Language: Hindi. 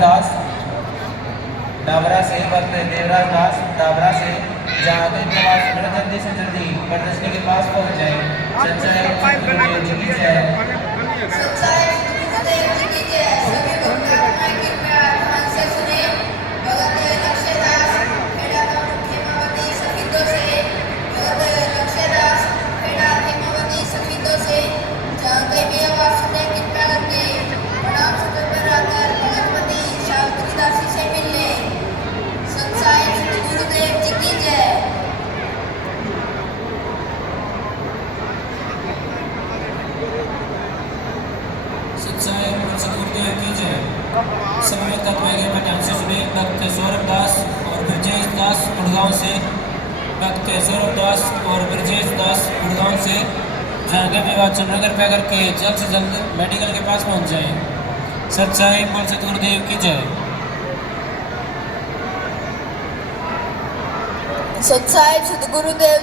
दास डाबरा से, भक्त देवराज दास डाबरा से, जहाँ के प्रवास जल्दी से जल्दी प्रदर्शनी के पास पहुँच जाए। सच्चाई गुरुदेव जी की जय। सच्चाई गुरुदेव जी की जय। सभी भक्त अपना कृपया ध्यान से सुने। भगत लक्ष्यदास खेड़ा खेमावती सफीदों से, भगत लक्ष्यदास खेड़ा खेमावती सफीदों से, जहाँ कहीं भी आवाज सुने कृपया करके प्रणाम सदन पर आकर भगवती शास्त्री दासी से मिलने। सच्चाई गुरुदेव जी की जय। सच्चाई गुरुदेव की जय। सभी तत्व में ध्यान से सुने। भक्त सौरभ दास और ब्रजेश दास गुड़गांव से, भक्त सौरभ दास और ब्रजेश दास गुड़गांव से, जहाँ के विवाह चंद्रनगर पे करके जल्द से जल्द मेडिकल के पास पहुँच जाए। सच्चाई गुरुदेव की जय। सच्चाई सदगुरुदेव